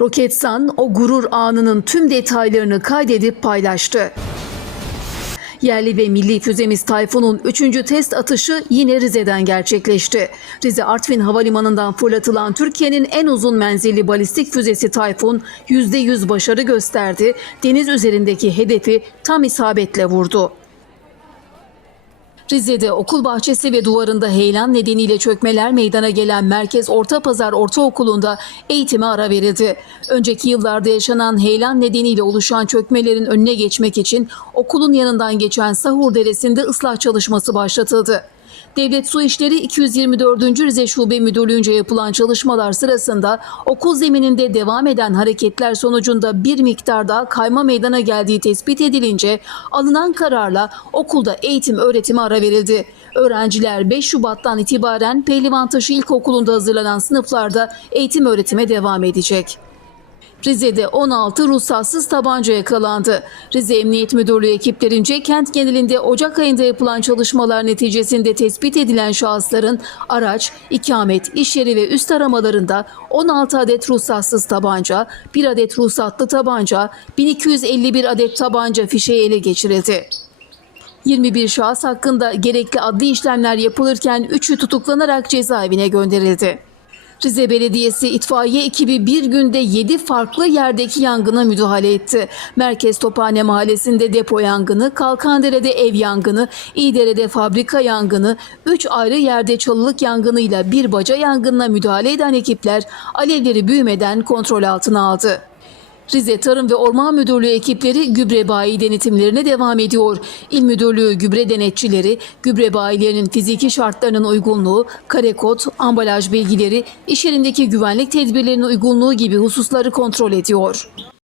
Roketsan o gurur anının tüm detaylarını kaydedip paylaştı. Yerli ve milli füzemiz Tayfun'un 3. test atışı yine Rize'den gerçekleşti. Rize Artvin Havalimanı'ndan fırlatılan Türkiye'nin en uzun menzilli balistik füzesi Tayfun %100 başarı gösterdi. Deniz üzerindeki hedefi tam isabetle vurdu. Rize'de okul bahçesi ve duvarında heyelan nedeniyle çökmeler meydana gelen Merkez Orta Pazar Ortaokulu'nda eğitime ara verildi. Önceki yıllarda yaşanan heyelan nedeniyle oluşan çökmelerin önüne geçmek için okulun yanından geçen Sahur Deresi'nde ıslah çalışması başlatıldı. Devlet Su İşleri 224. Rize Şube Müdürlüğü'nce yapılan çalışmalar sırasında okul zemininde devam eden hareketler sonucunda bir miktar daha kayma meydana geldiği tespit edilince alınan kararla okulda eğitim öğretime ara verildi. Öğrenciler 5 Şubat'tan itibaren Pehlivantaşı İlkokulu'nda hazırlanan sınıflarda eğitim öğretime devam edecek. Rize'de 16 ruhsatsız tabanca yakalandı. Rize Emniyet Müdürlüğü ekiplerince kent genelinde Ocak ayında yapılan çalışmalar neticesinde tespit edilen şahısların araç, ikamet, iş yeri ve üst aramalarında 16 adet ruhsatsız tabanca, 1 adet ruhsatlı tabanca, 1251 adet tabanca fişeği ele geçirildi. 21 şahıs hakkında gerekli adli işlemler yapılırken 3'ü tutuklanarak cezaevine gönderildi. Rize Belediyesi itfaiye ekibi bir günde 7 farklı yerdeki yangına müdahale etti. Merkez Tophane Mahallesi'nde depo yangını, Kalkandere'de ev yangını, İyidere'de fabrika yangını, 3 ayrı yerde çalılık yangınıyla bir baca yangınına müdahale eden ekipler alevleri büyümeden kontrol altına aldı. Rize Tarım ve Orman Müdürlüğü ekipleri gübre bayi denetimlerine devam ediyor. İl Müdürlüğü gübre denetçileri, gübre bayilerinin fiziki şartlarının uygunluğu, kare kod, ambalaj bilgileri, iş yerindeki güvenlik tedbirlerinin uygunluğu gibi hususları kontrol ediyor.